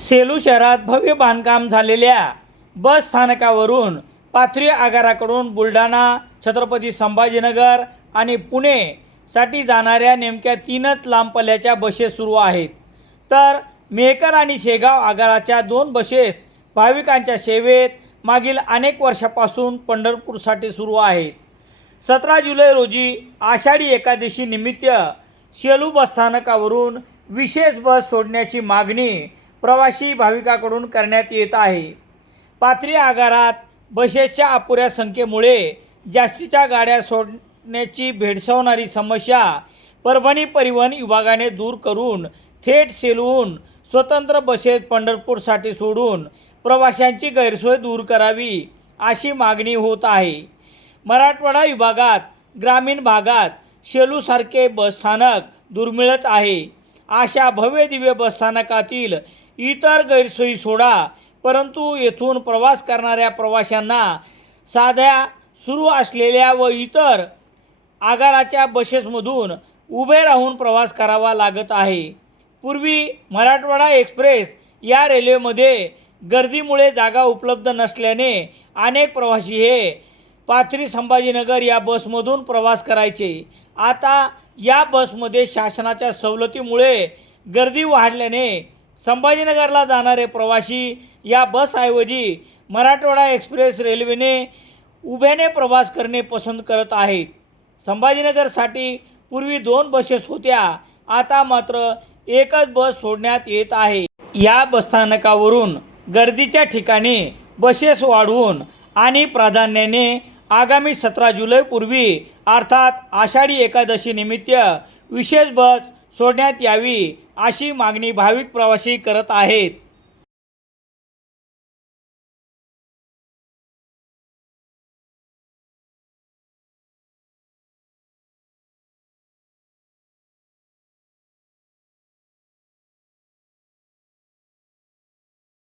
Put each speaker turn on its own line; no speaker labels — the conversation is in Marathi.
सेलू शहरात भव्य बांधकाम झालेल्या बस स्थानकावरून पाथरी आगाराकडून बुलढाणा छत्रपती संभाजीनगर आणि पुणेसाठी जाणाऱ्या नेमक्या तीनच लांब पल्ल्याच्या बसेस सुरू आहेत. तर मेहकर आणि शेगाव आगाराच्या दोन बसेस भाविकांच्या सेवेत मागील अनेक वर्षापासून पंढरपूरसाठी सुरू आहेत. सतरा जुलै रोजी आषाढी एकादशी निमित्त सेलू बसस्थानकावरून विशेष बस सोडण्याची मागणी प्रवासी भाविकाकडून करण्यात येत आहे. पाथरी आगारात बसेसच्या अपुऱ्या संख्येमुळे जास्तीच्या गाड्या सोडण्याची भेडसावणारी समस्या परभणी परिवहन विभागाने दूर करून थेट सेलवून स्वतंत्र बसेस पंढरपूरसाठी सोडून प्रवाशांची गैरसोय दूर करावी अशी मागणी होत आहे. मराठवाडा विभागात ग्रामीण भागात शेलूसारखे बसस्थानक दुर्मिळच आहे. अशा भव्य दिव्य बसस्थानकातील इतर गैरसोयी सोडा. परंतु येथून प्रवास करणाऱ्या प्रवाशांना साध्या सुरू असलेल्या व इतर आगाराच्या बसेसमधून उभे राहून प्रवास करावा लागत आहे. पूर्वी मराठवाडा एक्सप्रेस या रेल्वेमध्ये गर्दीमुळे जागा उपलब्ध नसल्याने अनेक प्रवासी हे पाथरी संभाजीनगर या बसमधून प्रवास करायचे. आता या बसमध्ये शासनाच्या सवलतीमुळे गर्दी वाढल्याने संभाजीनगरला जाणारे प्रवासी या बसऐवजी मराठवाडा एक्सप्रेस रेल्वेने उभ्याने प्रवास करणे पसंत करत आहेत. संभाजीनगरसाठी पूर्वी दोन बसेस होत्या आता मात्र एकच बस सोडण्यात येत आहे. या बसस्थानकावरून गर्दीच्या ठिकाणी बसेस वाढवून आणि प्राधान्याने आगामी सतरा जुलैपूर्वी अर्थात आषाढी एकादशीनिमित्त विशेष बस सोडण्यात यावी अशी मागणी भाविक प्रवासी करत आहेत.